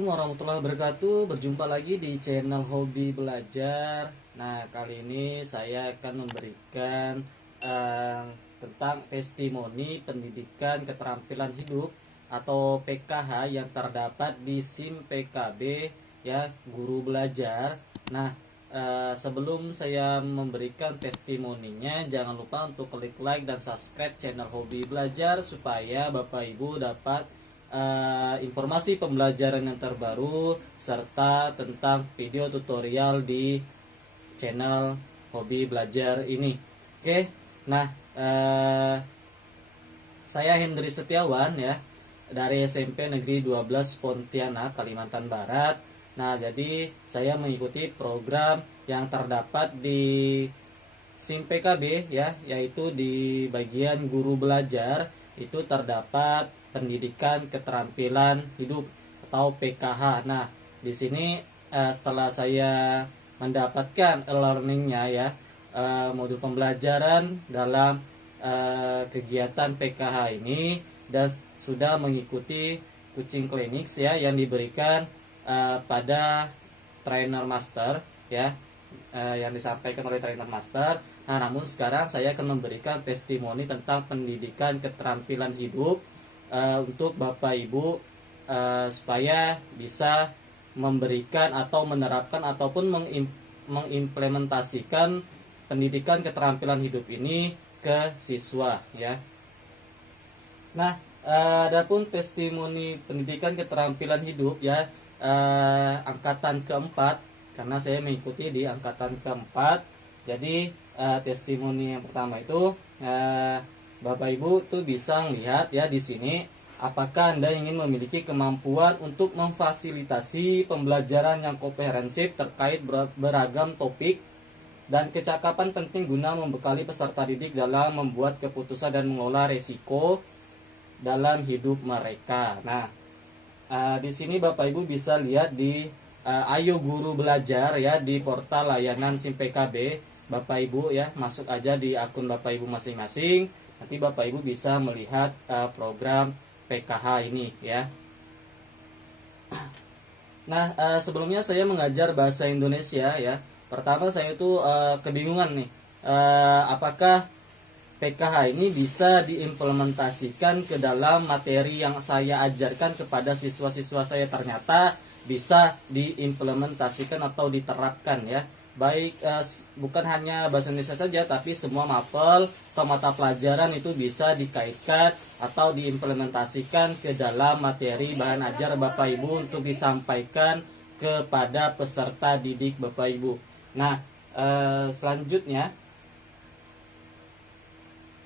Assalamualaikum warahmatullahi wabarakatuh. Berjumpa lagi di channel Hobi Belajar. Nah, kali ini saya akan memberikan tentang testimoni pendidikan keterampilan hidup atau PKH yang terdapat di SIM PKB ya, guru belajar. Nah, sebelum saya memberikan testimoninya, jangan lupa untuk klik like dan subscribe channel Hobi Belajar supaya Bapak Ibu dapat informasi pembelajaran yang terbaru serta tentang video tutorial di channel Hobi Belajar ini. Oke, nah saya Hendri Setiawan ya, dari SMP Negeri 12 Pontianak, Kalimantan Barat. Nah, jadi saya mengikuti program yang terdapat di SIM PKB ya, yaitu di bagian guru belajar itu terdapat pendidikan keterampilan hidup atau PKH. Nah, di sini setelah saya mendapatkan e-learningnya ya, modul pembelajaran dalam kegiatan PKH ini, dan sudah mengikuti coaching clinics ya yang diberikan pada trainer master ya, yang disampaikan oleh trainer master. Nah, namun sekarang saya akan memberikan testimoni tentang pendidikan keterampilan hidup untuk Bapak Ibu supaya bisa memberikan atau menerapkan ataupun mengimplementasikan pendidikan keterampilan hidup ini ke siswa ya. Nah, adapun testimoni pendidikan keterampilan hidup ya, angkatan keempat, karena saya mengikuti di angkatan keempat. Jadi testimoni yang pertama itu Bapak Ibu tuh bisa melihat ya di sini, apakah Anda ingin memiliki kemampuan untuk memfasilitasi pembelajaran yang komprehensif terkait beragam topik dan kecakapan penting guna membekali peserta didik dalam membuat keputusan dan mengelola resiko dalam hidup mereka. Nah, di sini Bapak Ibu bisa lihat di Ayo Guru Belajar ya, di portal layanan SIM PKB. Bapak Ibu ya, masuk aja di akun Bapak Ibu masing-masing. Nanti Bapak Ibu bisa melihat program PKH ini ya. Nah, sebelumnya saya mengajar bahasa Indonesia ya. Pertama saya itu kebingungan nih, apakah PKH ini bisa diimplementasikan ke dalam materi yang saya ajarkan kepada siswa-siswa saya. Ternyata bisa diimplementasikan atau diterapkan ya. Baik bukan hanya bahasa Indonesia saja, tapi semua mapel atau mata pelajaran itu bisa dikaitkan atau diimplementasikan ke dalam materi bahan ajar Bapak Ibu untuk disampaikan kepada peserta didik Bapak Ibu. Nah, selanjutnya,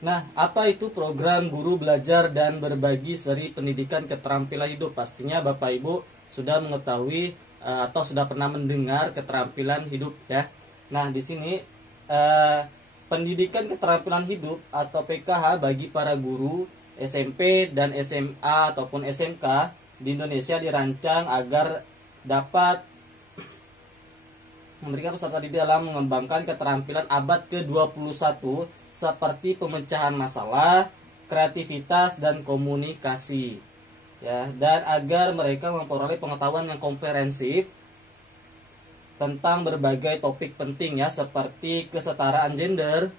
nah, apa itu program guru belajar dan berbagi seri pendidikan keterampilan hidup? Pastinya Bapak Ibu sudah mengetahui atau sudah pernah mendengar keterampilan hidup ya. Nah, di sini pendidikan keterampilan hidup atau PKH bagi para guru SMP dan SMA ataupun SMK di Indonesia dirancang agar dapat memberikan peserta didik dalam mengembangkan keterampilan abad ke-21 seperti pemecahan masalah, kreativitas, dan komunikasi ya, dan agar mereka memperoleh pengetahuan yang komprehensif tentang berbagai topik penting ya, seperti kesetaraan gender,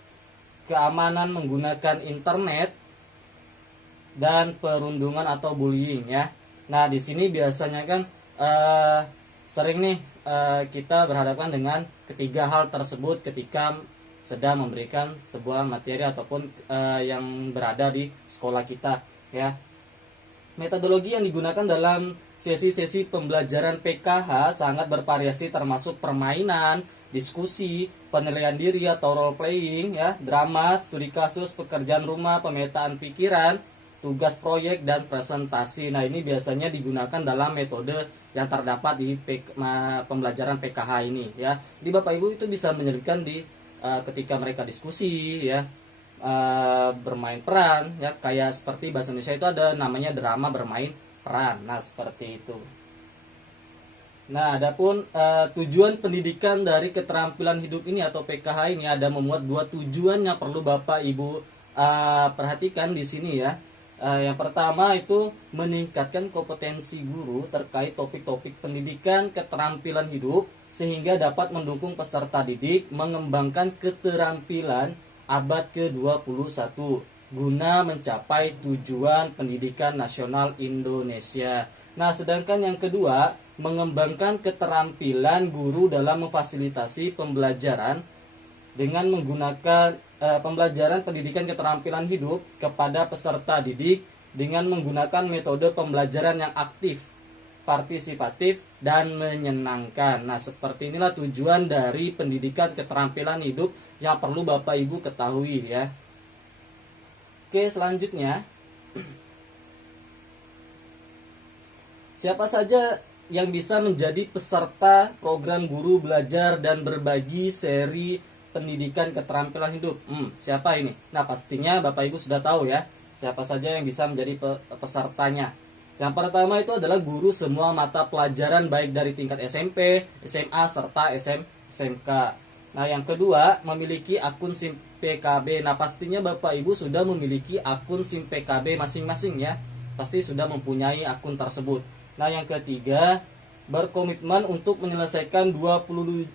keamanan menggunakan internet, dan perundungan atau bullying ya. Nah, di sini biasanya kan sering nih kita berhadapan dengan ketiga hal tersebut ketika sedang memberikan sebuah materi ataupun yang berada di sekolah kita ya. Metodologi yang digunakan dalam sesi-sesi pembelajaran PKH sangat bervariasi, termasuk permainan, diskusi, penilaian diri atau role playing ya, drama, studi kasus, pekerjaan rumah, pemetaan pikiran, tugas proyek, dan presentasi. Nah, ini biasanya digunakan dalam metode yang terdapat di pembelajaran PKH ini ya. Di Bapak Ibu itu bisa menyelipkan di ketika mereka diskusi ya, bermain peran ya, kayak seperti bahasa Indonesia itu ada namanya drama bermain peran. Nah, seperti itu. Nah, adapun tujuan pendidikan dari keterampilan hidup ini atau PKH ini ada memuat dua tujuan yang perlu Bapak Ibu perhatikan di sini ya. Yang pertama itu meningkatkan kompetensi guru terkait topik-topik pendidikan keterampilan hidup sehingga dapat mendukung peserta didik mengembangkan keterampilan abad ke-21 guna mencapai tujuan pendidikan nasional Indonesia. Nah, sedangkan yang kedua, mengembangkan keterampilan guru dalam memfasilitasi pembelajaran dengan menggunakan pembelajaran pendidikan keterampilan hidup kepada peserta didik dengan menggunakan metode pembelajaran yang aktif, partisipatif, dan menyenangkan. Nah, seperti inilah tujuan dari pendidikan keterampilan hidup yang perlu Bapak Ibu ketahui ya. Oke, selanjutnya, siapa saja yang bisa menjadi peserta program guru belajar dan berbagi seri pendidikan keterampilan hidup? Siapa ini? Nah, pastinya Bapak Ibu sudah tahu ya, siapa saja yang bisa menjadi pesertanya. Yang pertama itu adalah guru semua mata pelajaran baik dari tingkat SMP, SMA, serta SMK. Nah, yang kedua, memiliki akun SIM PKB. Nah, pastinya Bapak Ibu sudah memiliki akun SIM PKB masing-masing ya. Pasti sudah mempunyai akun tersebut. Nah, yang ketiga, berkomitmen untuk menyelesaikan 22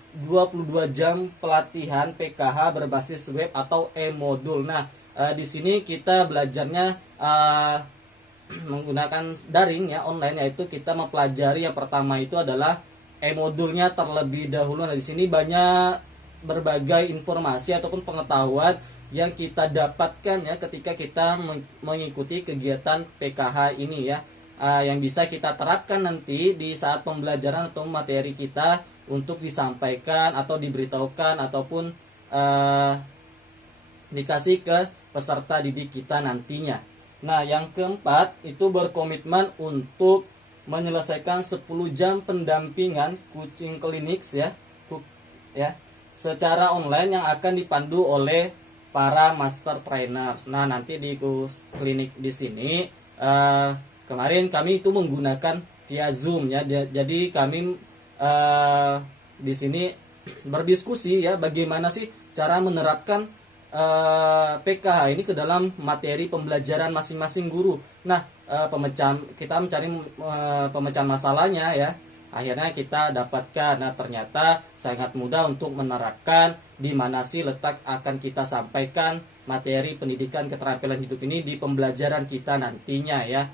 jam pelatihan PKH berbasis web atau e-modul. Nah, di sini kita belajarnya menggunakan daring ya, online, yaitu kita mempelajari yang pertama itu adalah e-modulnya terlebih dahulu. Nah, di sini banyak berbagai informasi ataupun pengetahuan yang kita dapatkan ya ketika kita mengikuti kegiatan PKH ini ya, yang bisa kita terapkan nanti di saat pembelajaran atau materi kita untuk disampaikan atau diberitahukan ataupun dikasih ke peserta didik kita nantinya. Nah, yang keempat itu berkomitmen untuk menyelesaikan 10 jam pendampingan coaching clinics ya secara online yang akan dipandu oleh para master trainers. Nah, nanti di klinik di sini kemarin kami itu menggunakan via Zoom ya. Jadi kami di sini berdiskusi ya bagaimana sih cara menerapkan PKH ini ke dalam materi pembelajaran masing-masing guru. Nah, kita mencari pemecahan masalahnya ya. Akhirnya kita dapatkan. Nah, ternyata sangat mudah untuk menerapkan di mana sih letak akan kita sampaikan materi pendidikan keterampilan hidup ini di pembelajaran kita nantinya ya.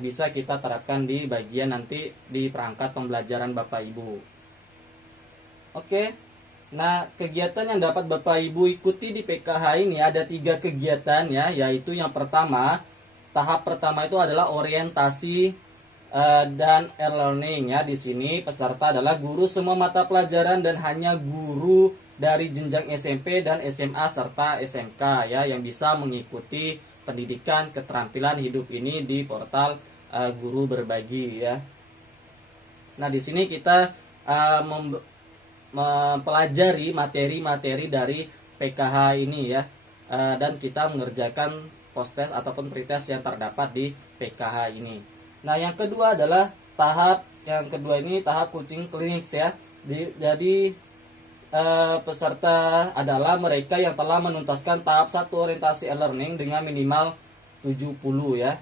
Bisa kita terapkan di bagian nanti di perangkat pembelajaran Bapak Ibu. Oke. Nah, kegiatan yang dapat Bapak Ibu ikuti di PKH ini ada 3 kegiatan ya, yaitu yang pertama, tahap pertama itu adalah orientasi dan e-learning ya. Di sini peserta adalah guru semua mata pelajaran dan hanya guru dari jenjang SMP dan SMA serta SMK ya yang bisa mengikuti pendidikan keterampilan hidup ini di portal Guru Berbagi ya. Nah, di sini kita mempelajari materi-materi dari PKH ini ya, dan kita mengerjakan post-test ataupun pretest yang terdapat di PKH ini. Nah, yang kedua adalah tahap coaching clinics ya. Jadi peserta adalah mereka yang telah menuntaskan tahap 1 orientasi e-learning dengan minimal 70 ya.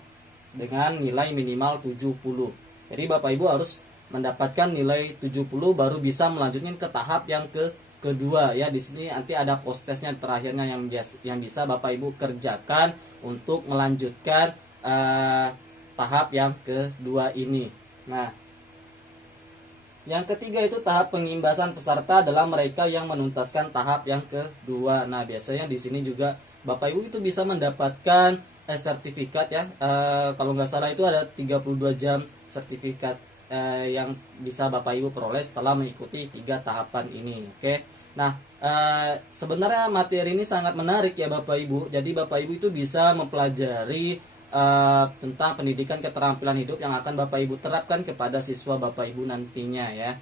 Dengan nilai minimal 70. Jadi Bapak Ibu harus mendapatkan nilai 70 baru bisa melanjutkan ke tahap yang kedua ya. Di sini nanti ada post-testnya terakhirnya yang bisa Bapak Ibu kerjakan untuk melanjutkan tahap yang kedua ini. Nah, yang ketiga itu tahap pengimbasan peserta adalah mereka yang menuntaskan tahap yang kedua. Nah, biasanya di sini juga Bapak Ibu itu bisa mendapatkan sertifikat ya. Kalau nggak salah itu ada 32 jam sertifikat yang bisa Bapak Ibu peroleh setelah mengikuti 3 tahapan ini. Oke. Nah, sebenarnya materi ini sangat menarik ya Bapak Ibu. Jadi Bapak Ibu itu bisa mempelajari tentang pendidikan keterampilan hidup yang akan Bapak Ibu terapkan kepada siswa Bapak Ibu nantinya ya.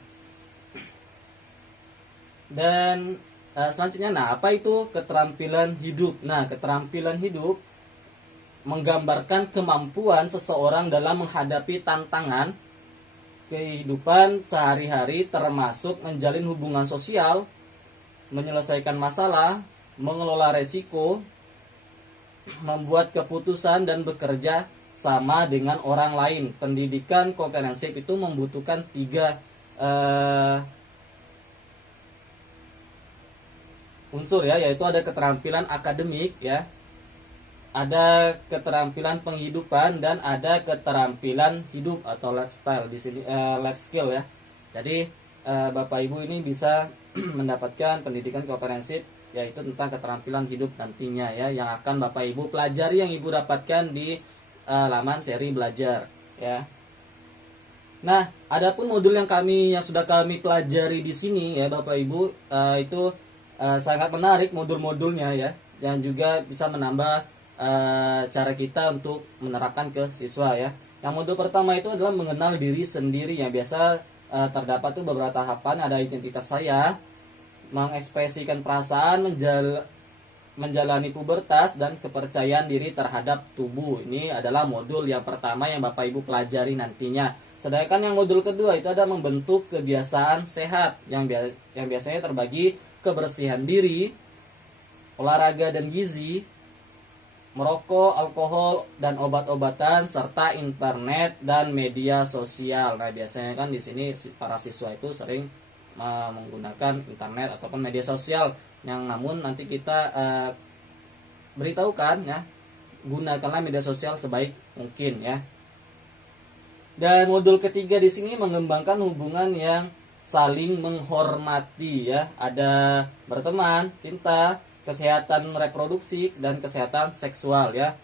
Dan selanjutnya, nah apa itu keterampilan hidup? Nah, keterampilan hidup menggambarkan kemampuan seseorang dalam menghadapi tantangan kehidupan sehari-hari, termasuk menjalin hubungan sosial, menyelesaikan masalah, mengelola resiko, membuat keputusan dan bekerja sama dengan orang lain. Pendidikan komprehensif itu membutuhkan 3 unsur ya, yaitu ada keterampilan akademik ya, ada keterampilan penghidupan, dan ada keterampilan hidup atau lifestyle di sini, life skill ya. Jadi Bapak Ibu ini bisa mendapatkan pendidikan komprehensif, yaitu tentang keterampilan hidup nantinya ya, yang akan Bapak Ibu pelajari, yang Ibu dapatkan di laman seri belajar ya. Nah, adapun modul yang sudah kami pelajari di sini ya Bapak Ibu, itu sangat menarik modul-modulnya ya, dan juga bisa menambah cara kita untuk menerapkan ke siswa ya. Yang modul pertama itu adalah mengenal diri sendiri, yang biasa terdapat tuh beberapa tahapan. Ada identitas saya, mengekspresikan perasaan, menjalani pubertas, dan kepercayaan diri terhadap tubuh. Ini adalah modul yang pertama yang Bapak Ibu pelajari nantinya. Sedangkan yang modul kedua itu ada membentuk kebiasaan sehat, yang biasanya terbagi kebersihan diri, olahraga dan gizi, merokok, alkohol dan obat-obatan, serta internet dan media sosial. Nah, biasanya kan di sini para siswa itu sering menggunakan internet ataupun media sosial, yang namun nanti kita beritahukan ya, gunakanlah media sosial sebaik mungkin ya. Dan modul ketiga di sini mengembangkan hubungan yang saling menghormati ya. Ada berteman, cinta, kesehatan reproduksi, dan kesehatan seksual ya.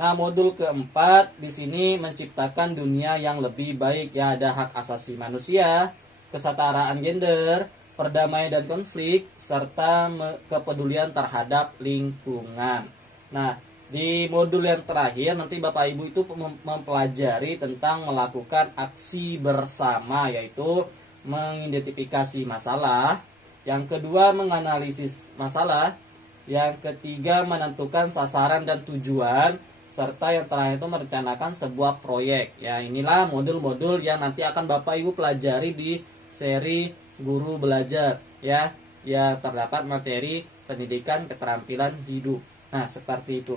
Nah, modul keempat di sini menciptakan dunia yang lebih baik ya. Ada hak asasi manusia, kesetaraan gender, perdamaian dan konflik, serta kepedulian terhadap lingkungan. Nah, di modul yang terakhir nanti Bapak Ibu itu mempelajari tentang melakukan aksi bersama, yaitu mengidentifikasi masalah, yang kedua menganalisis masalah, yang ketiga menentukan sasaran dan tujuan, serta yang terakhir itu merencanakan sebuah proyek. Ya, inilah modul-modul yang nanti akan Bapak Ibu pelajari di seri Guru Belajar ya, yang terdapat materi pendidikan keterampilan hidup. Nah, seperti itu.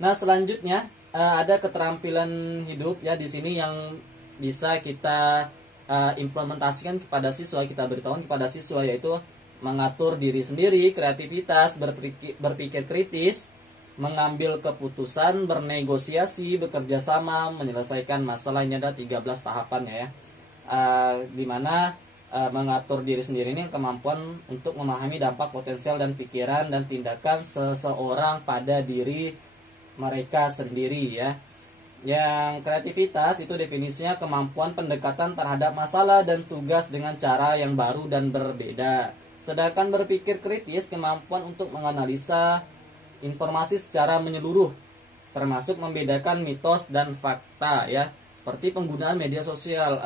Nah, selanjutnya ada keterampilan hidup ya di sini yang bisa kita implementasikan kepada siswa, kita beritahu kepada siswa, yaitu mengatur diri sendiri, kreativitas, berpikir kritis, mengambil keputusan, bernegosiasi, bekerja sama, menyelesaikan masalah. Ini ada 13 tahapannya ya, dimana mengatur diri sendiri ini kemampuan untuk memahami dampak potensial dan pikiran dan tindakan seseorang pada diri mereka sendiri ya. Yang kreativitas itu definisinya kemampuan pendekatan terhadap masalah dan tugas dengan cara yang baru dan berbeda. Sedangkan berpikir kritis kemampuan untuk menganalisa informasi secara menyeluruh, termasuk membedakan mitos dan fakta ya. Seperti penggunaan media sosial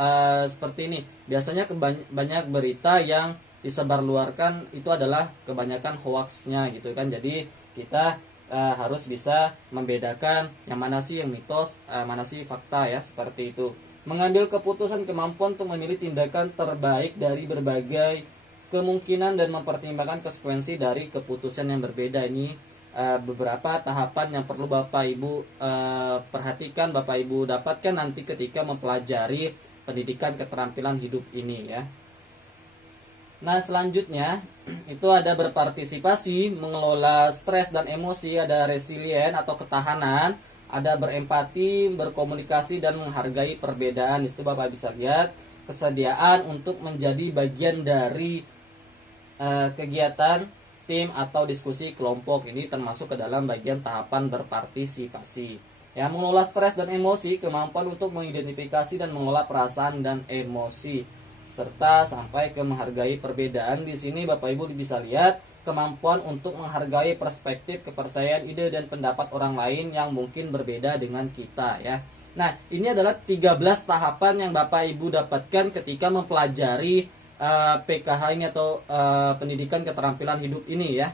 seperti ini. Biasanya banyak berita yang disebarluarkan itu adalah kebanyakan hoaxnya gitu kan. Jadi kita harus bisa membedakan yang mana sih yang mitos, mana sih fakta ya, seperti itu. Mengambil keputusan kemampuan untuk memilih tindakan terbaik dari berbagai kemungkinan dan mempertimbangkan konsekuensi dari keputusan yang berbeda. Ini beberapa tahapan yang perlu Bapak Ibu perhatikan, Bapak Ibu dapatkan nanti ketika mempelajari pendidikan keterampilan hidup ini ya. Nah, selanjutnya itu ada berpartisipasi, mengelola stres dan emosi, ada resilient atau ketahanan, ada berempati, berkomunikasi, dan menghargai perbedaan. Itu Bapak bisa lihat kesediaan untuk menjadi bagian dari kegiatan tim atau diskusi kelompok. Ini termasuk ke dalam bagian tahapan berpartisipasi. Ya, mengelola stres dan emosi, kemampuan untuk mengidentifikasi dan mengelola perasaan dan emosi, serta sampai ke menghargai perbedaan. Di sini Bapak Ibu bisa lihat kemampuan untuk menghargai perspektif, kepercayaan, ide, dan pendapat orang lain yang mungkin berbeda dengan kita ya. Nah, ini adalah 13 tahapan yang Bapak Ibu dapatkan ketika mempelajari PKH ini atau pendidikan keterampilan hidup ini ya.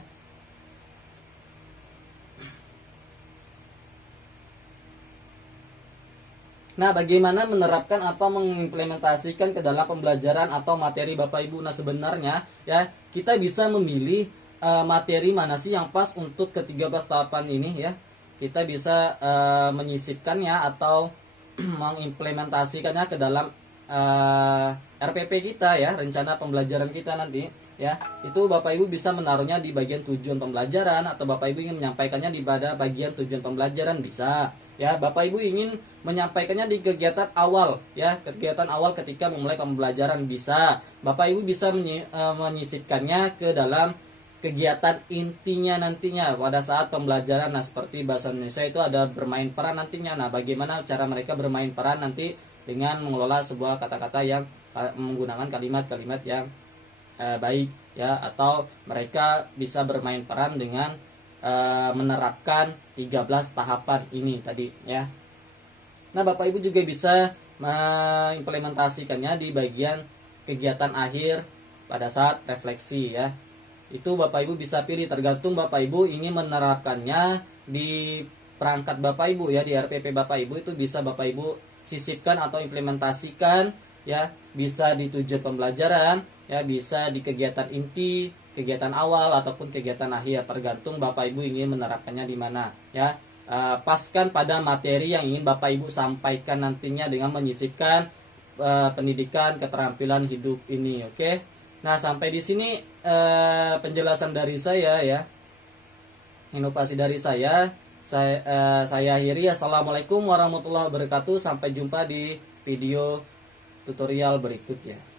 Nah, bagaimana menerapkan atau mengimplementasikan ke dalam pembelajaran atau materi Bapak Ibu? Nah, sebenarnya ya kita bisa memilih materi mana sih yang pas untuk ke-13 tahapan ini ya. Kita bisa menyisipkannya atau mengimplementasikannya ke dalam RPP kita ya, rencana pembelajaran kita nanti ya. Itu Bapak Ibu bisa menaruhnya di bagian tujuan pembelajaran, atau Bapak Ibu ingin menyampaikannya di pada bagian tujuan pembelajaran bisa ya. Bapak Ibu ingin menyampaikannya di kegiatan awal ya, kegiatan awal ketika memulai pembelajaran bisa. Bapak Ibu bisa menyisipkannya ke dalam kegiatan intinya nantinya pada saat pembelajaran. Nah, seperti bahasa Indonesia itu ada bermain peran nantinya. Nah, bagaimana cara mereka bermain peran nanti dengan mengelola sebuah kata-kata yang menggunakan kalimat-kalimat yang baik ya, atau mereka bisa bermain peran dengan menerapkan 13 tahapan ini tadi ya. Nah, Bapak Ibu juga bisa mengimplementasikannya di bagian kegiatan akhir pada saat refleksi ya. Itu Bapak Ibu bisa pilih, tergantung Bapak Ibu ingin menerapkannya di perangkat Bapak Ibu ya, di RPP Bapak Ibu itu bisa Bapak Ibu sisipkan atau implementasikan ya, bisa di tujuan pembelajaran ya, bisa di kegiatan inti, kegiatan awal ataupun kegiatan akhir, tergantung Bapak Ibu ingin menerapkannya di mana ya. Paskan pada materi yang ingin Bapak Ibu sampaikan nantinya dengan menyisipkan pendidikan keterampilan hidup ini. Oke. Nah, sampai di sini penjelasan dari saya ya, inovasi dari saya. Saya akhiri. Assalamualaikum warahmatullahi wabarakatuh. Sampai jumpa di video tutorial berikutnya.